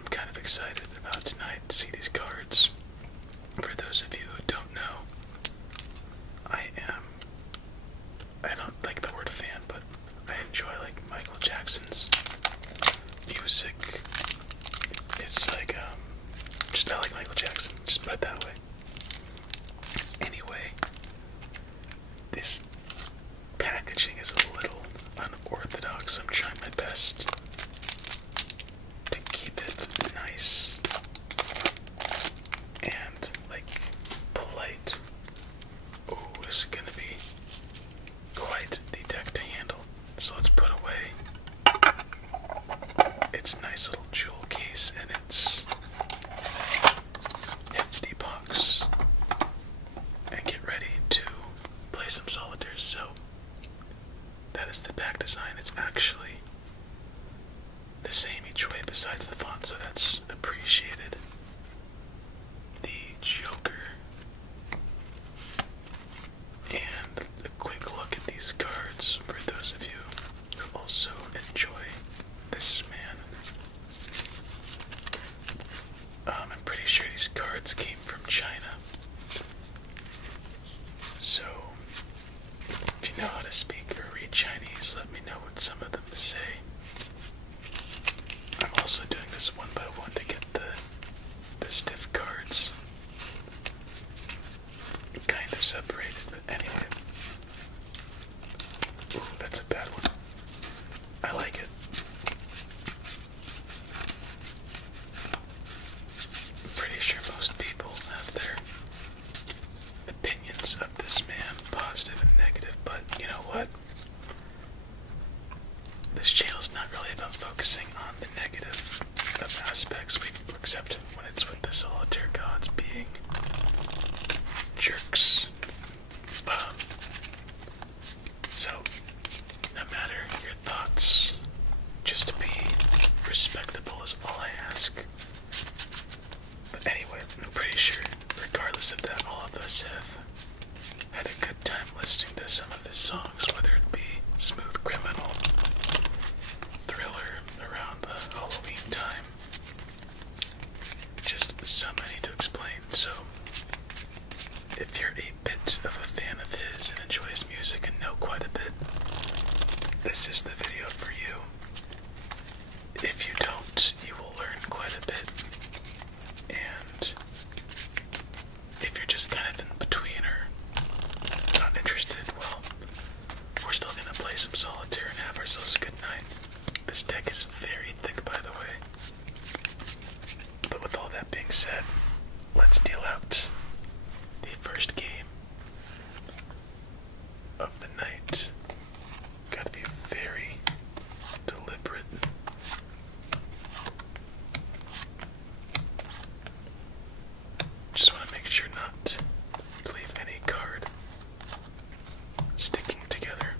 I'm kind of excited about tonight to see these cards. For those of you who don't know, I don't like the word fan, but I enjoy like Michael Jackson's music. It's like, just not like Michael Jackson, just put it that way. Anyway, this packaging is a little unorthodox. I'm trying my best to keep it nice and like polite. Oh, this is gonna be quite the deck to handle. So let's put away its nice little jewel case and its hefty box and get ready to play some solitaire. So that is the back design. It's actually the same each way besides the font, so that's appreciated. The Joker. And a quick look at these cards for those of you who also enjoy this man. I'm pretty sure these cards came from China. So, if you know how to speak or read Chinese, let me know what some of them say. I'm also doing this one by one to get the stiff cards kind of separated, but anyway. Ooh, that's a bad one. I like it. I'm pretty sure most people have their opinions of this man, positive and negative, but you know what? This channel's not really about focusing on the negative of aspects, except when it's with the solitaire gods being jerks. So, no matter your thoughts, just to be respectable is all I ask. But anyway, I'm pretty sure, regardless of that, all of us have had a good time listening to some of his songs, whether it be Smooth Criminal, Thriller, around the Halloween time. Just so many to explain. So, if you're a bit of a fan of his and enjoy his music and know quite a bit, this is the video for you. If you don't, you will learn quite a bit. And if you're just kind of in between or not interested, well, we're still gonna play some solitaire and have ourselves a good night. This deck is very thick, by the way. But with all that being said, let's deal out the first game of the night. Gotta be very deliberate. Just want to make sure not to leave any card sticking together.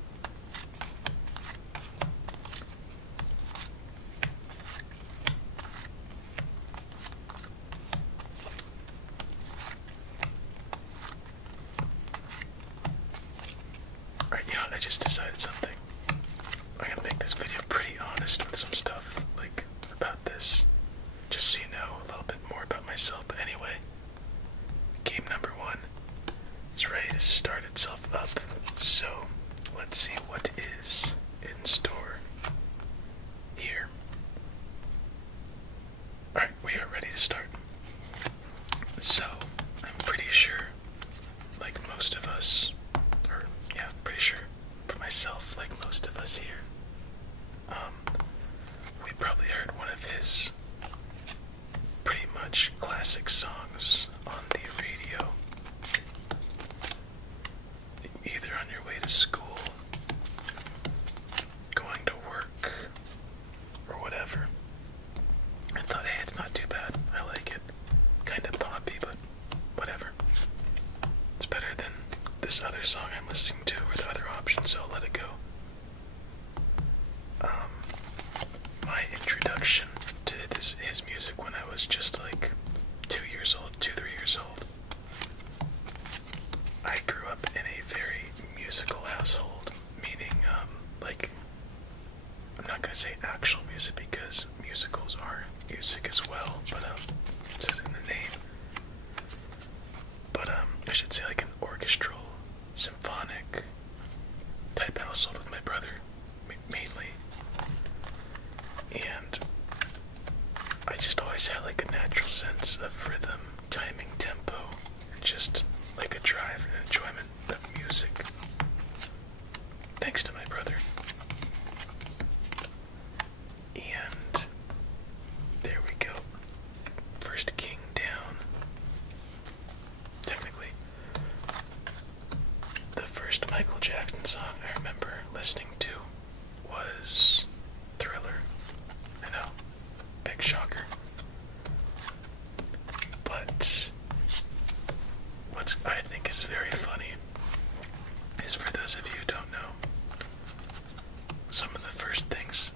Alright, you know what, I just decided something. I'm gonna make this video pretty honest with some stuff, like, about this. Just so you know a little bit more about myself. But anyway, game number 1 is ready to start itself up. So, let's see what is in store here. Alright, we are ready to start. So, I'm pretty sure, like most of us, or yeah, pretty sure for myself, like most of us here, we probably heard one of his pretty much classic songs on the radio, either on your way to school, going to work, or whatever. I thought, hey, it's not too bad. I like it. Kind of poppy, but whatever. It's better than this other song I'm listening to or the other option, so I'll let it go. My introduction to his music when I was just like 2 years old, 3 years old. I grew up in a very musical household, meaning, like, I'm not not gonna say actual music because musicals are music as well, but it says in the name. But I should say like an orchestral, symphonic type household with my brother, mainly. And I just always had like a natural sense of rhythm, timing, tempo, and just like a drive and enjoyment of music. Thanks to my brother. And there we go. First king down. Technically. The first Michael Jackson song I remember listening to was Thriller. I know. Big shocker. But what I think is very funny is, for those of you who don't know, some of the first things,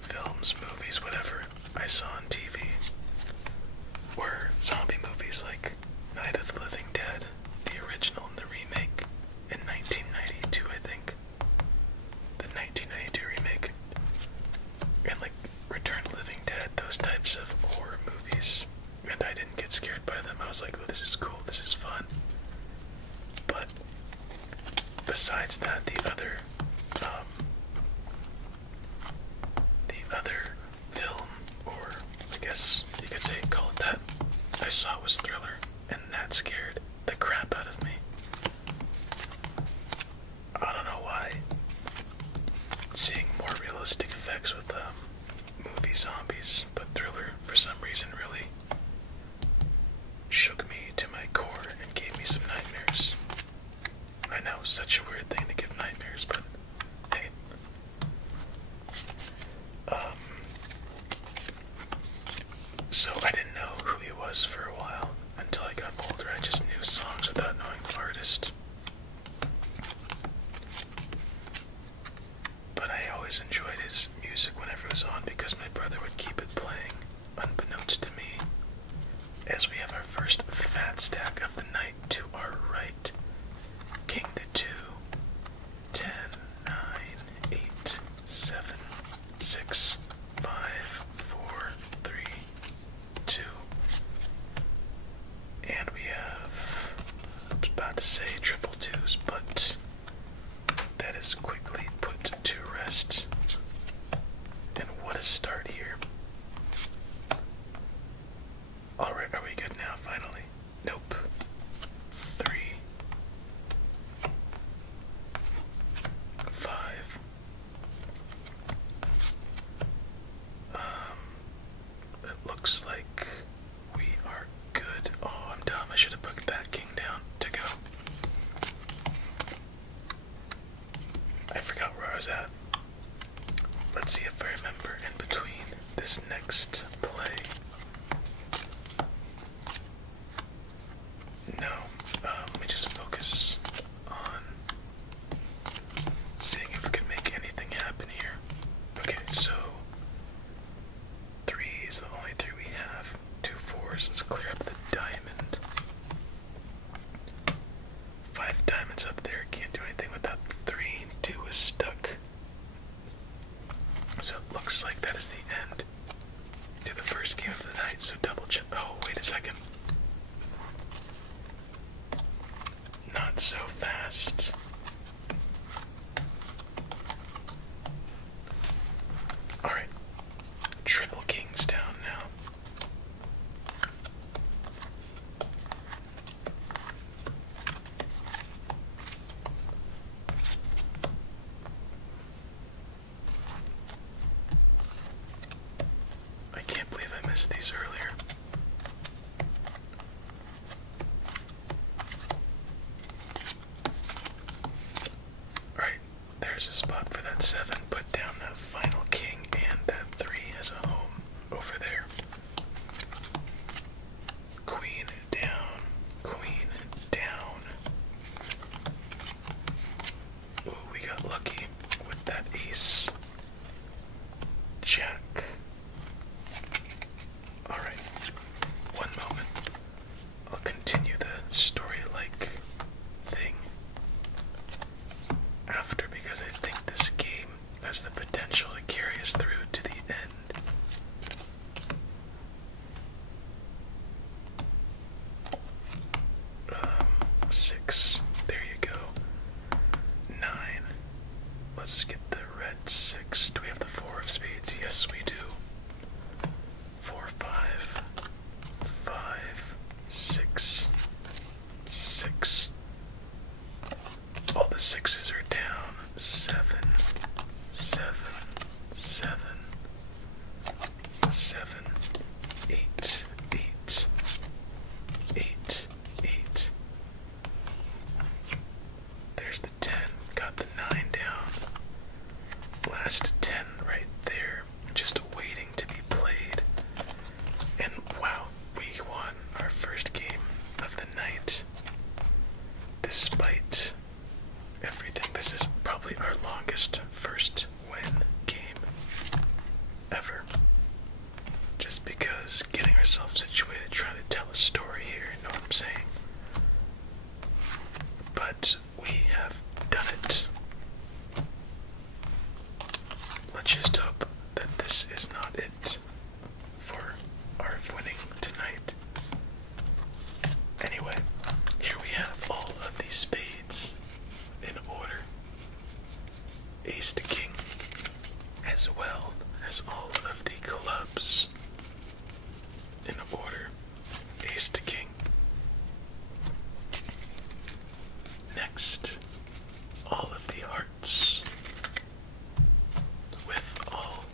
films, movies, whatever, I saw on TV were zombie movies like Night of the Living Dead, the original and the remake in 1992, I think. The 1992 remake. And like Return of the Living Dead, those types of horror movies. And I didn't get scared by them. I was like, oh, this is cool, this is fun. But besides that, the other film, or I guess you could say call it that, I saw was Thriller, and that scared the crap out of me. I don't know why. Seeing more realistic effects with movie zombies, but Thriller for some reason really shook me to my core and gave me some nightmares. I know, such a weird thing to give nightmares, but hey. So I didn't know who he was for a while until I got older. I just knew songs without knowing the artist. But I always enjoyed his music whenever it was on because my brother would keep it playing, unbeknownst to me, as we have our first fat stack of the night to our right. King to 2, 10, 9, 8, 7, 6, 5, 4, 3, 2. And we have, I was about to say triple twos, but that is quickly put to rest. And what a start here. Alright, are we good now, finally? Nope. 3, 5. It looks like we are good. Oh, I'm dumb. I should have put that king down to go. I forgot where I was at. Let's see if I remember in between this next play. No, let me just focus on seeing if we can make anything happen here. Okay, so 3 is the only 3 we have. 2 4s, let's clear up the diamond. 5 diamonds up there, can't do anything without 3. 2 is stuck. So it looks like that is the end to the first game of the night, so double check. Oh, wait a second. Not so fast. Alright. Triple kings down now. I can't believe I missed these earlier. Alright, there's a spot for that 7. Put down that final king, and that 3 has a home over there. Queen down, queen down. Ooh, we got lucky with that ace. Jack. Alright. this is not it for our winning tonight. Anyway, here we have all of these spades in order. Ace to king, as well as all of the clubs in order. Ace to king. Next, all of the hearts with all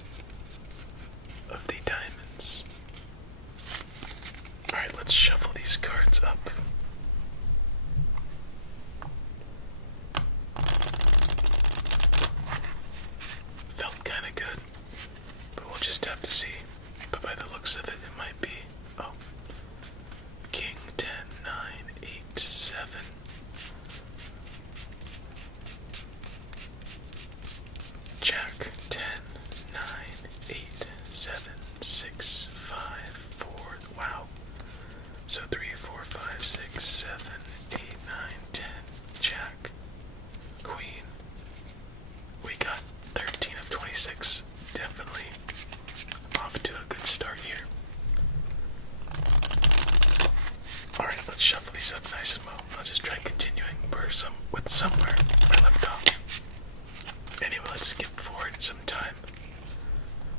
of the diamonds. Alright, let's shuffle these cards up. Felt kinda good, but we'll just have to see. But by the looks of it, it might be, oh, King 10, 9, 8, 7. Jack 10, 9, 8, 7, 6, 5, 4. Wow. So 3, 4, 5, 6, 7, 8, 9, 10. Jack. Queen. We got 13 of 26. Definitely off to a good start here. Alright, let's shuffle these up nice and well. I'll just try continuing with somewhere I left off. Anyway, let's skip forward some time.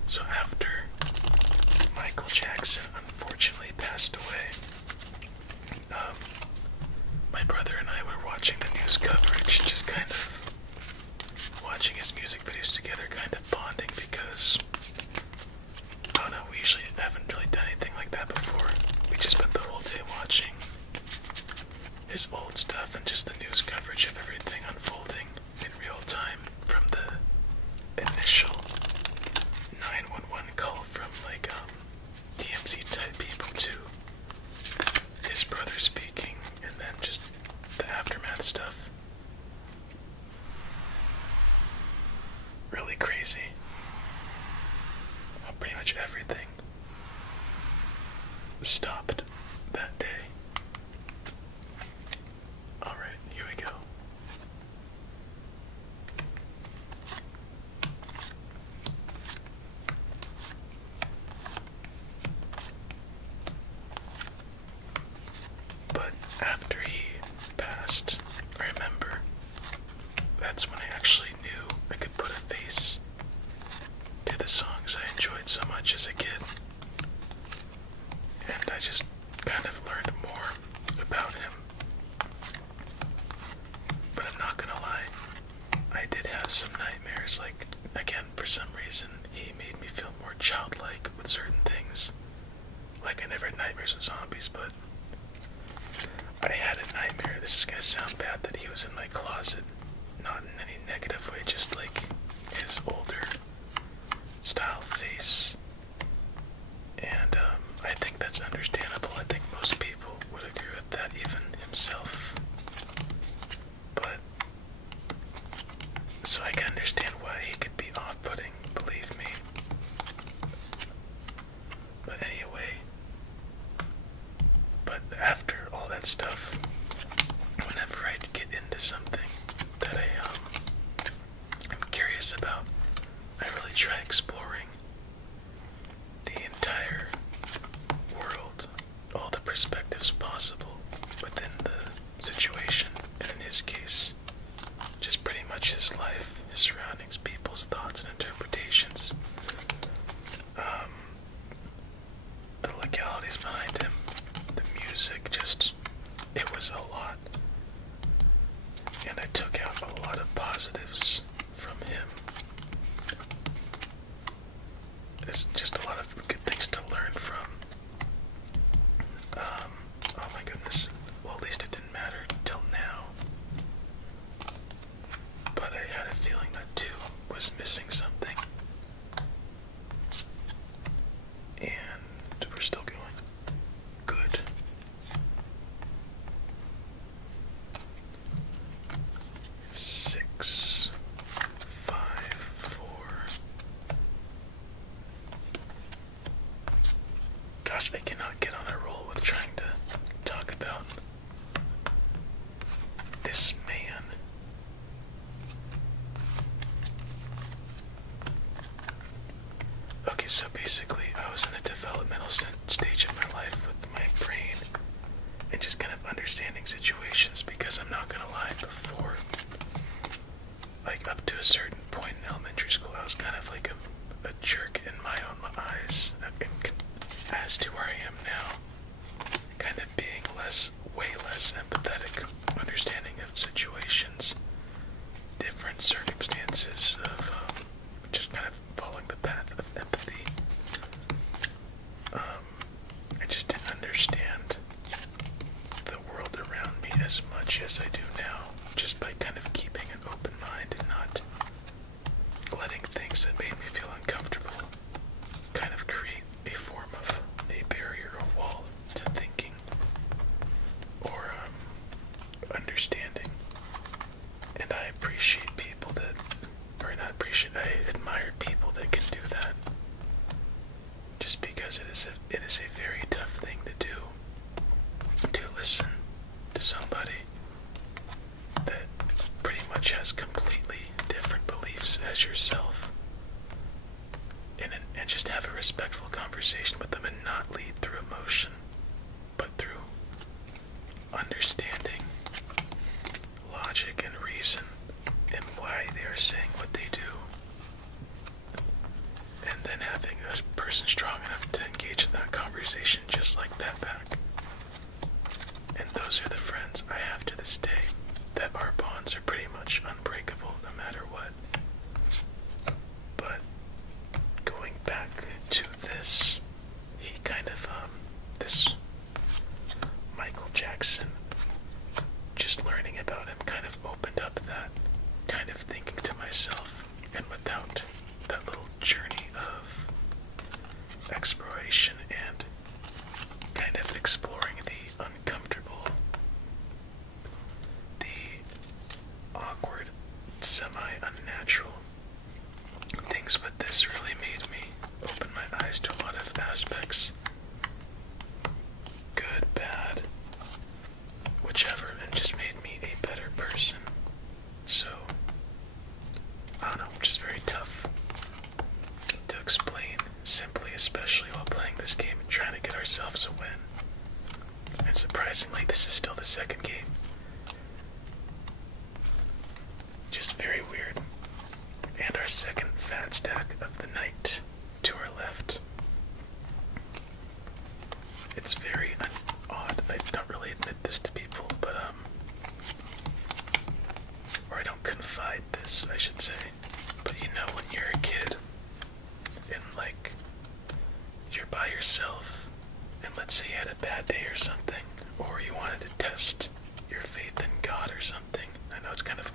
So after Michael Jackson unfortunately passed away, my brother and I were watching the news coverage, just kind of watching his music videos together, kind of bonding because, I don't know, we usually haven't really done anything like that before. We just spent the whole day watching his old stuff and just the news coverage of everything unfolding in real time, from the initial 911 call from like TMZ type people to his brother speaking, and then just the aftermath stuff. Really crazy. Pretty much everything stopped that day. Alright, here we go. But after he passed, I remember that's when I actually knew I could put a face to the songs I enjoyed so much as a kid. And I just kind of learned more about him. But I'm not gonna lie, I did have some nightmares. Like, again, for some reason, he made me feel more childlike with certain things. Like, I never had nightmares with zombies, but I had a nightmare, this is gonna sound bad, that he was in my closet. Not in any negative way, just like his older style face. And I think that's understandable. I think most people would agree with that, even himself. But so I can understand why he could be off-putting, believe me. But anyway, but after all that stuff, whenever I get into something that I'm curious about, I really try exploring Okay, so basically, I was in a developmental stage of my life with my brain and just kind of understanding situations, because I'm not gonna lie, before, like up to a certain point in elementary school, I was kind of like a jerk in my own eyes, as to where I am now, kind of being way less empathetic, understanding of situations, different circumstances of just kind of following the path of empathy. I just didn't understand the world around me as much as I do now, just by kind of keeping an open mind and not letting things that made me feel uncomfortable kind of create a form of a barrier or wall to thinking or understanding. And I appreciate people that, or not appreciate, I admire people that can do that, just because it is a very tough thing to do, to listen to somebody that pretty much has completely different beliefs as yourself, and just have a respectful conversation with them and not lead through emotion, but through understanding, logic, and reason, and why they are saying what they do. And then having a person strong enough to engage in that conversation just like that back. And those are the friends I have to this day, that our bonds are pretty much unbreakable no matter what. But going back to this, he kind of, this Michael Jackson, just learning about him kind of opened up that kind of thinking to myself, and without that little journey of exploration and kind of exploring the uncomfortable, the awkward, semi-unnatural things with this, really made me open my eyes to a lot of aspects, good, bad, whichever, and just made me a better person. So, I don't know, just very tough to explain simply, especially while playing this game and trying to get ourselves a win. And surprisingly, this is still the second game. Just very weird. And our second fat stack of the night to our left. It's very odd. I don't really admit this to people, but or I don't confide this, I should say. But you know, when you're a kid and like you're by yourself, and let's say you had a bad day or something, or you wanted to test your faith in God or something. I know it's kind of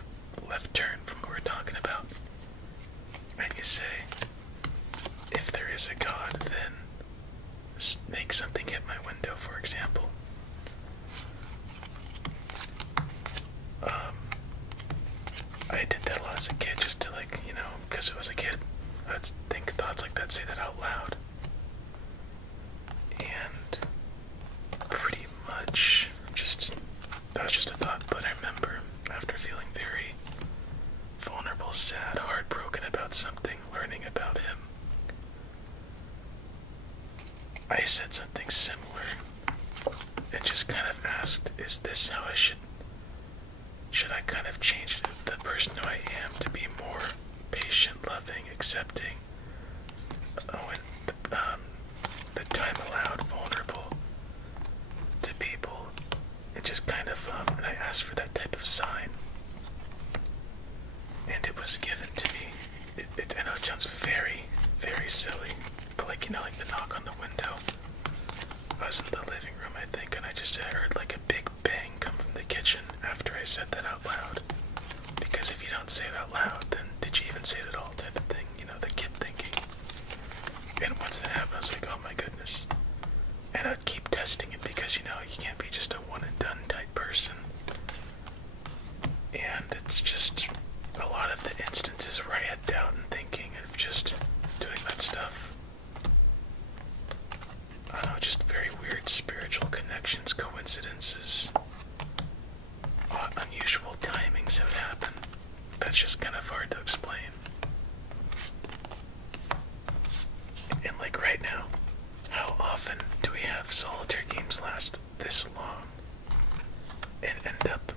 left turn from what we're talking about. And you say, if there is a God, then make something hit my window, for example. I did that a lot as a kid, just to, like, you know, because it was a kid. I'd think thoughts like that, say that out loud. And pretty much that was just a thought, but I remember after feeling very vulnerable, sad, heartbroken about something, learning about him, I said something similar and just kind of asked, is this how I should I kind of change the person who I am to be more patient, loving, accepting, when the time allowed, vulnerable to people, and just kind of, and I asked for that type of sign, and it was given to me. I know it sounds very, very silly, but like, you know, like the knock on the window. I was in the living room, I think, and I just heard like a big bang come from the kitchen after I said that out loud. Because if you don't say it out loud, then did you even say it at all, type of thing, you know, the kid thinking. And once that happened, I was like, oh my goodness. And I'd keep testing it, because, you know, you can't be just a one and done type person. And it's just a lot of the instances where I had doubt and thinking of just doing that stuff. I don't know, just very weird spiritual connections, coincidences, unusual timings have happened. That's just kind of hard to explain. have solitaire games last this long and end up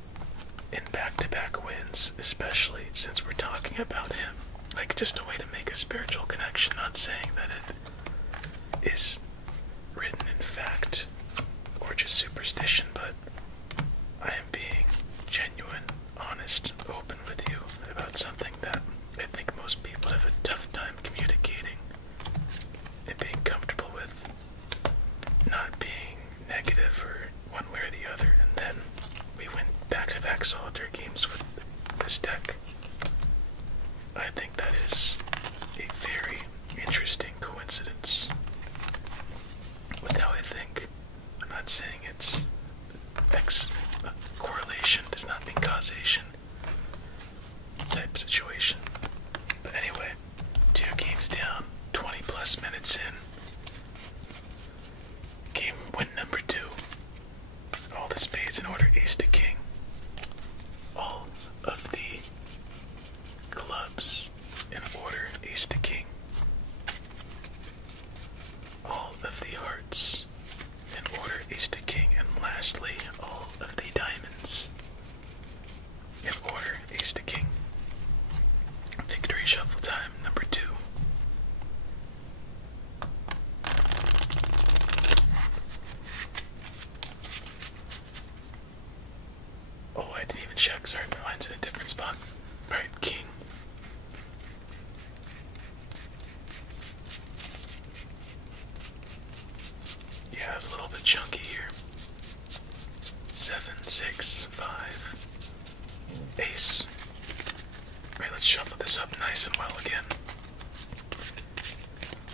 in back-to-back wins, especially since we're talking about him. Like, just a way to make a spiritual connection, not saying that it is written in fact or just superstition, but I am being genuine, honest, open with you about something that I think most people have a tough time communicating and being comfortable with, not being negative or one way or the other. And then we win back-to-back solitaire games with this deck. I think that is a very interesting coincidence with how I think. I'm not saying it's correlation does not mean causation type situation. But anyway, 2 games down, 20 plus minutes in. Game win number 2. All the spades in order, ace to king. All of the clubs in order, ace to king. All of the hearts in order, ace to king. And lastly, all of the diamonds in order, ace to king. Victory shuffle time, number 2. Oh, I didn't even check. Sorry, my mind's in a different spot. Alright, king. Yeah, it's a little bit chunky here. 7, 6, 5. Ace. Alright, let's shuffle this up nice and well again.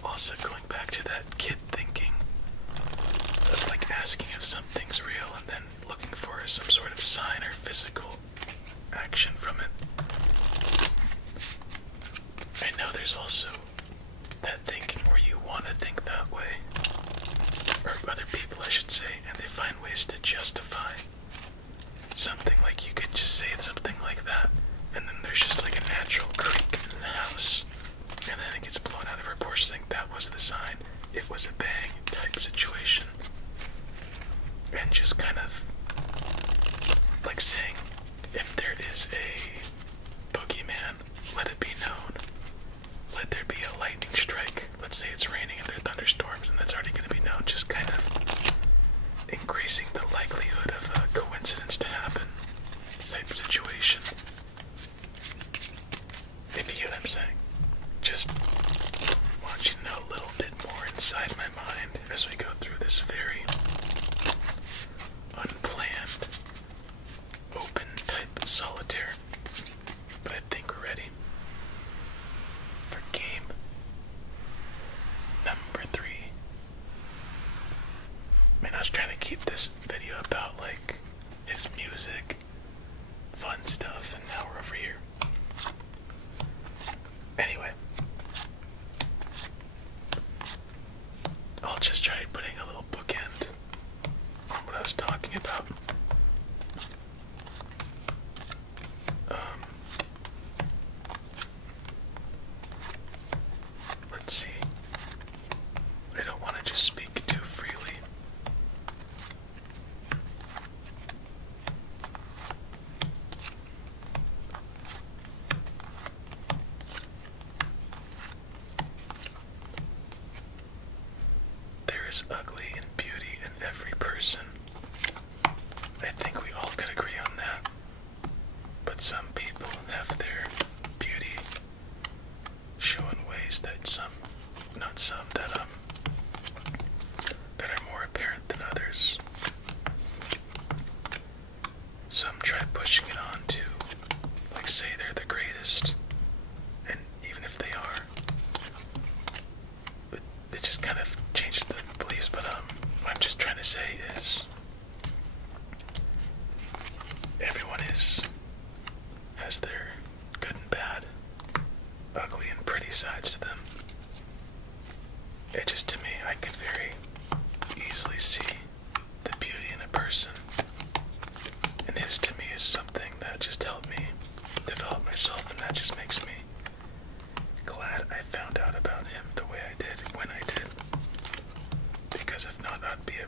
Also going back to that kid thinking of like asking if something's real and then looking for some sort of sign or physical action from it. I know there's also that thinking where you want to think that way, or other people I should say, and they find ways to justify something. Like you could just say something like that, and then there's just like a natural creak in the house, and then it gets blown out of proportion. That was the sign. It was a bang type situation. And just kind of like saying, if there is a boogeyman, let it be known. Let there be a lightning strike. Let's say it's raining and there are thunderstorms, and that's already going to be known. Just kind of increasing the likelihood of a coincidence to happen type situation. If you get what I'm saying. Just want you to know a little bit more inside my mind as we go through this very unplanned, open type solitaire. But I think we're ready for game number 3. Man, I was trying to keep this video about like his music, fun stuff, and now we're over here. Anyway, I'll just try putting a little bookend on what I was talking about. Let's see. I don't want to just speak too freely. There is ugly and beauty in every person. I think we all could agree on that. But some people have their beauty show in ways that that are more apparent than others. Some try pushing it on to like say they're the greatest, and even if they are, it just kind of changes the beliefs. But what I'm just trying to say is everyone has their good and bad, ugly and pretty sides to them. It just, to me, I could very easily see the beauty in a person, and his to me is something that just helped me develop myself, and that just makes me glad I found out about him the way I did when I did, because if not, I'd be a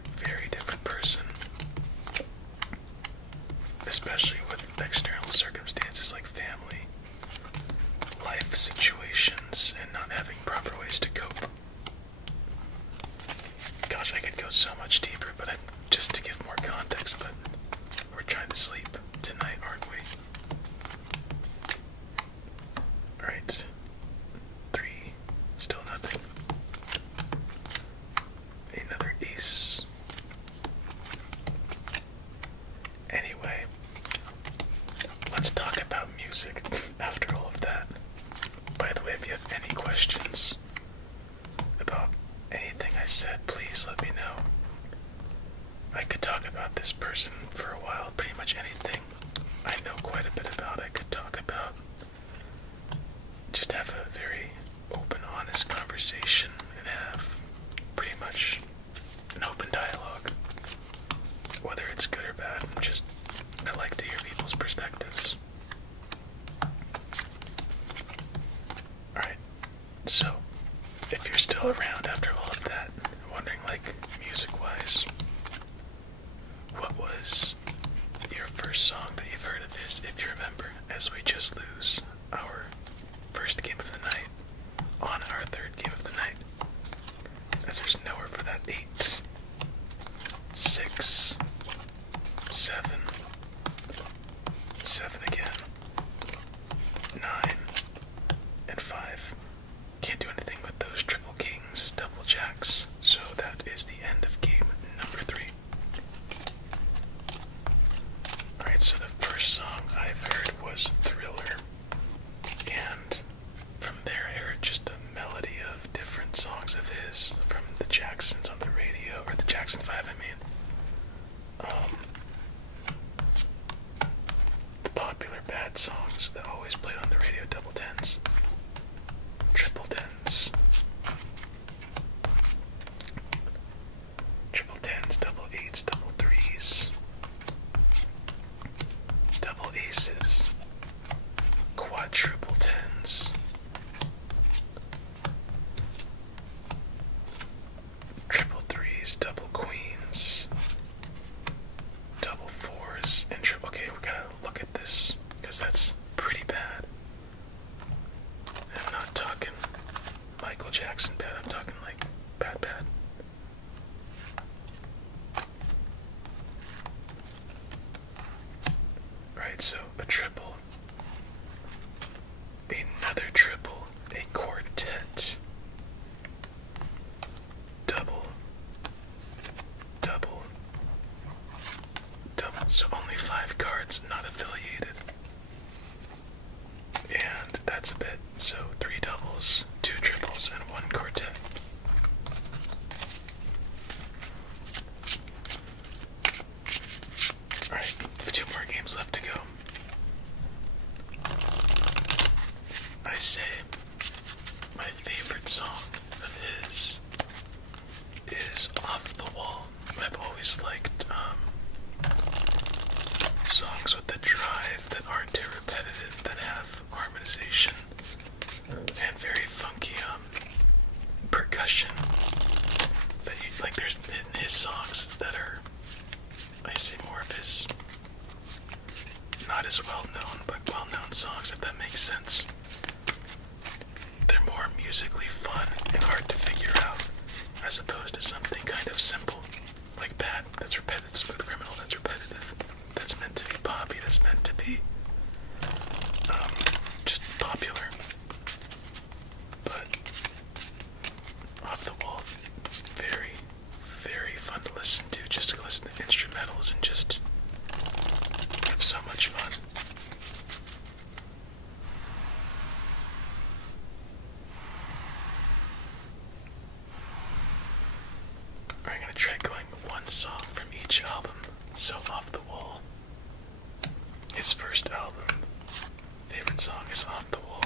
said, please let me know. I could talk about this person for a while, pretty much anything I know quite a bit about. I could talk about, just have a very open, honest conversation and have pretty much an open dialogue. Whether it's good or bad, I like to hear people's perspectives. Alright, so, if you're still around after all of that, wondering, like, music-wise, what was your first song that you've heard of his, if you remember, as we just lose our first game of the night on our third game of the night, as there's nowhere for that 8, 6, 7, 7 again, 9, and 5. Can't do anything with those triple kings, double jacks, so that is the end of game number 3. Alright, so the first song I've heard was Thriller, and from there I heard just a melody of different songs of his from the Jacksons on the radio, or the Jackson 5 I mean. The popular bad songs that always played on the radio, double tens, triple tens, triple tens, double eights, double threes, double aces, quadruple tens, triple threes, double queens, double fours, and triple. Okay, we gotta look at this because that's pretty bad. I'm not talking Michael Jackson bad, I'm talking like bad, bad. Right, so a triple, another triple, a quartet, double, double, double. So only 5 cards not affiliated. And that's a bit. So 3 doubles, 2 triples, and 1 quartet. Alright, 2 more games left to go. I say my favorite song of his is Off the Wall. I've always liked songs with the drive that aren't too repetitive, that have harmonization and very funky percussion. That like there's in his songs that are, I say, more of his not as well known but well known songs, if that makes sense. They're more musically fun and hard to figure out, as opposed to something kind of simple, like Bad, that's repetitive, Smooth Criminal, that's repetitive, that's meant to be poppy, that's meant to be just popular. But Off the Wall, very, very fun to listen to, just to listen to instrumentals and just have so much fun. I'm gonna try going one song from each album. So Off the Wall, his first album, favorite song is Off the Wall.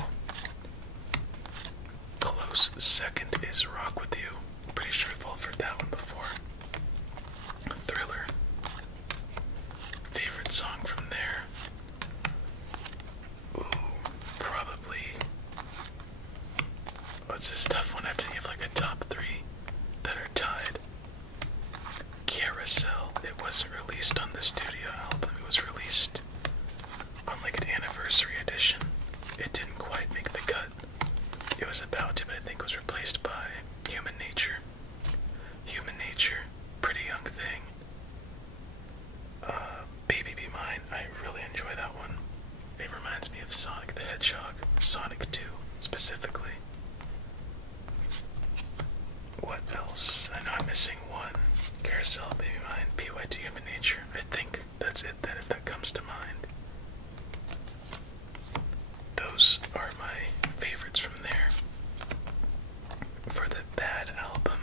Close second is Rock With You. Pretty sure we've all heard that one before. Thriller, favorite song from there. Ooh, probably. What's this tough one? I have to give like a top 3 that are tied. Carousel. It wasn't released on the studio album. It was released on like an anniversary edition. It didn't quite make the cut. It was about to, but I think it was replaced by Human Nature. Human Nature. Pretty Young Thing. Baby Be Mine. I really enjoy that one. It reminds me of Sonic the Hedgehog. Sonic 2 specifically. What else? I know I'm missing one. Carousel, Baby Mine, PYT, Human Nature. I think that's it then, if that comes to mind. Those are my favorites from there. For the Bad album,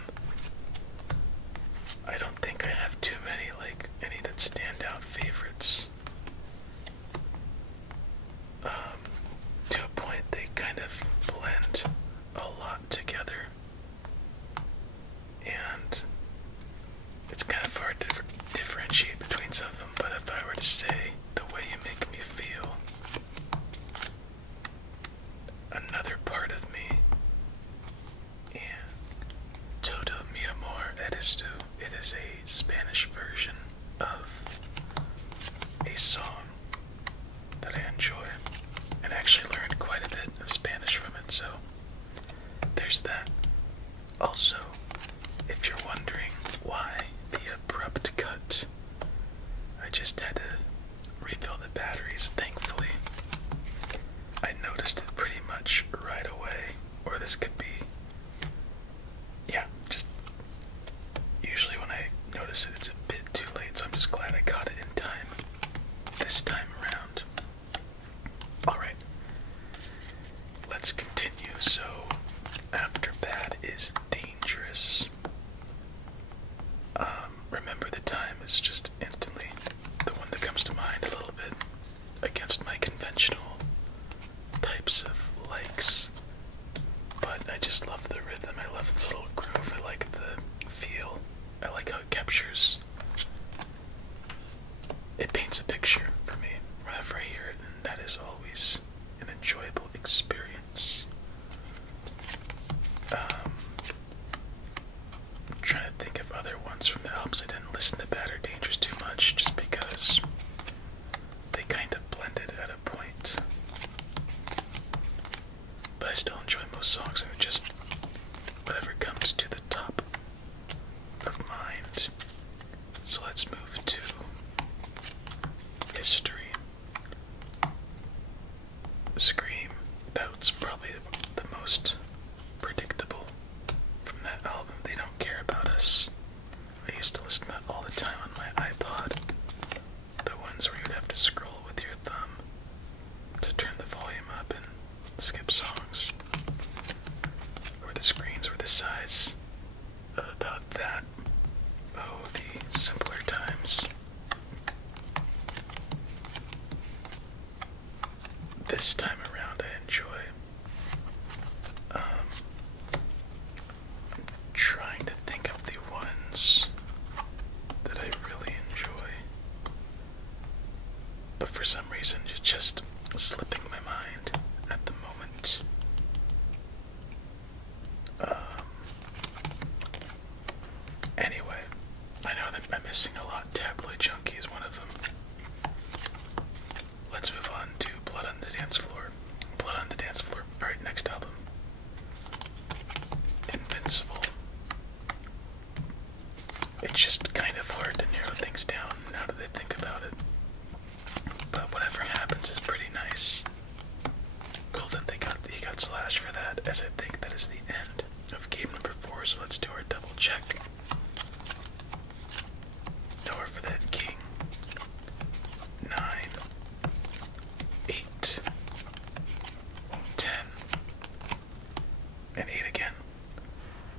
esto. It is a Spanish version of a song that I enjoy, and actually learned quite a bit of Spanish from it, so there's that. Also, if you're wondering why the abrupt cut, I just had to refill the batteries. Thankfully, I noticed it pretty much right away, or this could be, yeah, just usually when I notice it, it's a bit too late, so I'm just glad I caught it in time this time around. Alright, let's continue. So, after bad is dangerous. Remember the time is just instantly the one that comes to mind a little bit against my conventional types of likes. But I just love the rhythm, I love the little groove, I like the feel, I like how it captures. It paints a picture for me whenever I hear it, and that is always an enjoyable experience. I'm trying to think of other ones from the albums. I didn't listen to Bad or Dangerous too much just because they kind of blended at a point. But I still enjoy most songs, and they're just whatever comes to the top of mind. So let's move to history. Scream. That's probably the most predictable from that album. They Don't Care About Us. I used to listen to that all the time on my iPod. The ones where you'd have to scroll with your thumb to turn the volume up and skip songs. Or the screens were the size of about that. Oh, the simpler times. This time around I enjoy trying to think of the ones that I really enjoy, but for some reason it's just slipping my mind at the moment. Anyway, I know that I'm missing a lot. Tabloid Junkie is one of them. Let's move on to Blood on the Dance Floor. Blood on the Dance Floor. Alright, next album. Invincible. It's just kind of hard to narrow things down now that I think about it. But whatever happens is pretty nice. Cool that he got slashed for that, as I think that is the end of game number 4, so let's do our double check. Nowhere for that king. 9, 8, 10, and 8 again.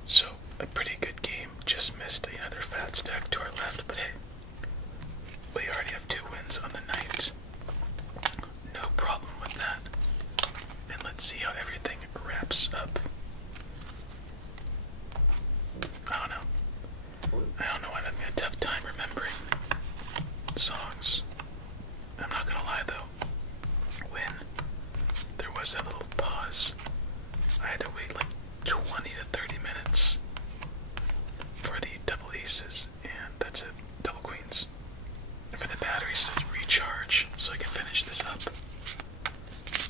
So, a pretty good game. Just missed another fat stack to our left, but hey, we already have 2 wins on the night. No problem with that. And let's see how everything wraps up. I don't know why I'm having a tough time remembering songs. I'm not gonna lie though, when there was that little pause, I had to wait like 20 to 30 minutes for the double aces, and that's it, double queens, and for the batteries to recharge so I can finish this up.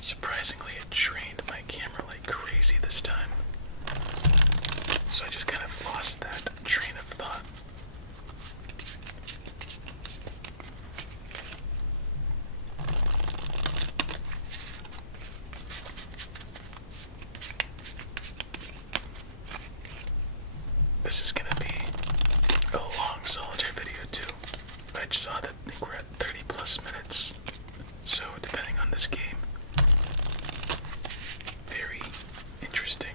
Surprisingly, it drained my camera like crazy this time, so I just kind of lost that train of thought. This is gonna be a long Solitaire video too. I just saw that I think we're at 30 plus minutes. So depending on this game, very interesting.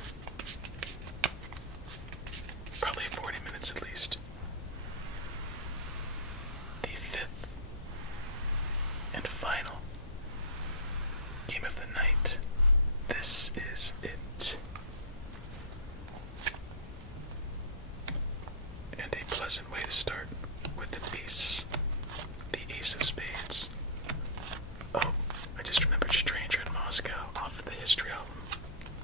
Probably 40 minutes at least. The 5th and final game of the night. This is it. And a pleasant way to start with an ace. The Ace of Spades. Oh, I just remembered Stranger in Moscow off the History album.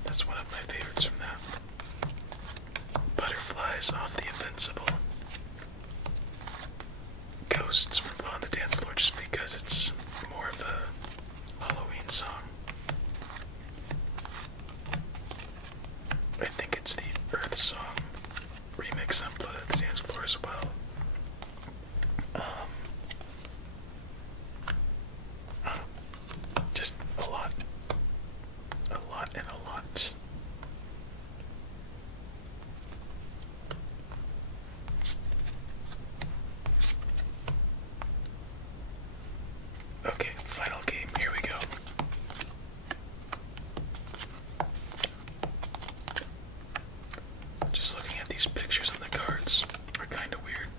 That's one of my favorites from that. Butterflies off the Invincible. Ghosts from On the Dance Floor just because it's more of a Halloween song. I think it's the Earth Song remix uploaded at the dance floor as well. Just a lot and a lot. Okay, final game, here we go. Just looking at these pictures on the cards are kind of weird.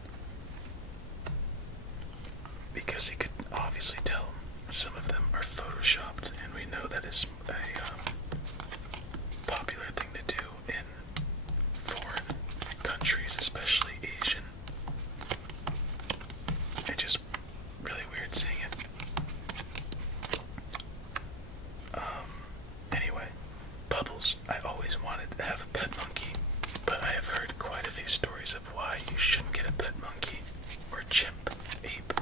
Because you could obviously tell some of them are photoshopped, and we know that is a popular thing to do in foreign countries, especially Asian. It's just really weird seeing it. Anyway, Bubbles, I always wanted to have a pet monkey, but I have heard quite a few stories of why you shouldn't get a pet monkey or chimp, ape.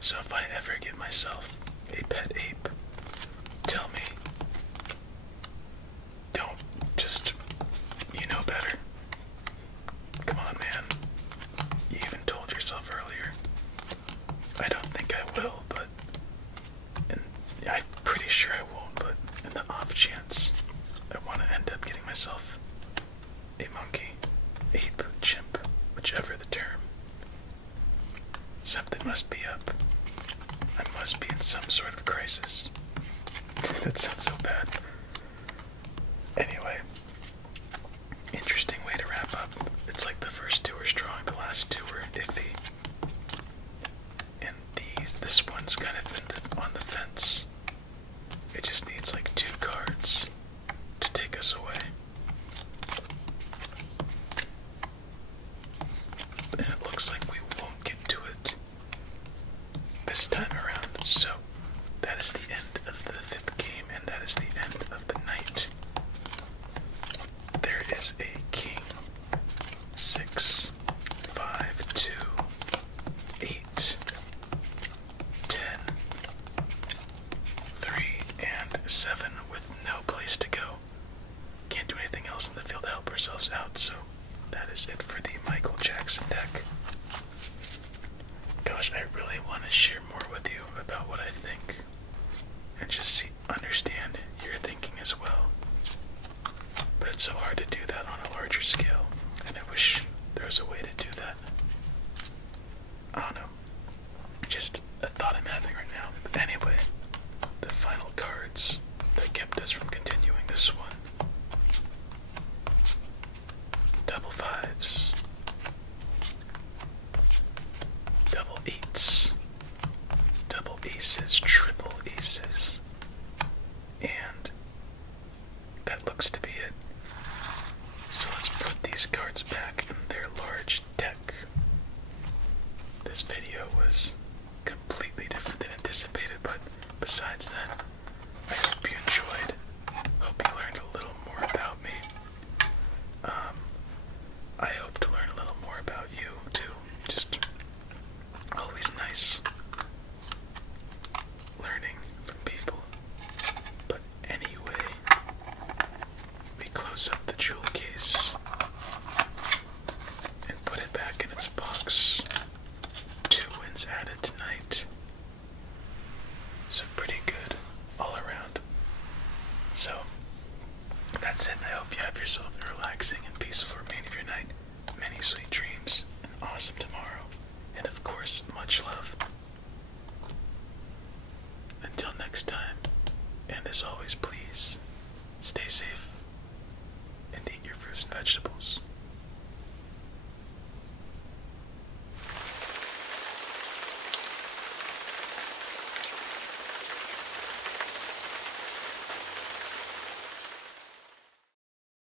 So if I ever get myself a pet ape, tell me. Don't just, you know better. Come on, man. You even told yourself earlier. I don't think I will, but, and I'm pretty sure I won't, but in the off chance I want to end up getting myself a monkey, ape, chimp, whichever the term, something must be up. I must be in some sort of crisis. That sounds so bad. Anyway, interesting way to wrap up. It's like the first two are strong, the last two are iffy. And this one's kind of on the fence. It just needs like 2 cards to take us away. And it looks like we won't get to it this time around. So, that is the end of the 5th game, and that is the end of the night. There is a king, 6, 5, 2, 8, 10, 3, and 7 with no place to go. Can't do anything else in the field to help ourselves out, so that is it for the Michael Jackson deck. Gosh, I really want to share more with you about what I think, and just understand your thinking as well. But it's so hard to do that on a larger scale, and I wish there was a way to do that. I don't know. Just a thought I'm having right now. But anyway, the final cards that kept us from continuing this one. Double 5s. Double 8s. Double aces, triple aces. And that looks to be it. So let's put these cards back in their large deck. This video was completely different than anticipated, but besides that, I hope you enjoyed. Hope you learned a little more about me. I hope to learn a little more about you too. Just always nice learning from people. But anyway, we close up the jewel case and put it back in its box. 2 wins added tonight. So pretty good all around. So that's it. I hope you have yourself a relaxing and peaceful remainder of your night. Many sweet dreams, an awesome tomorrow, and of course, much love. Until next time, and as always, please stay safe.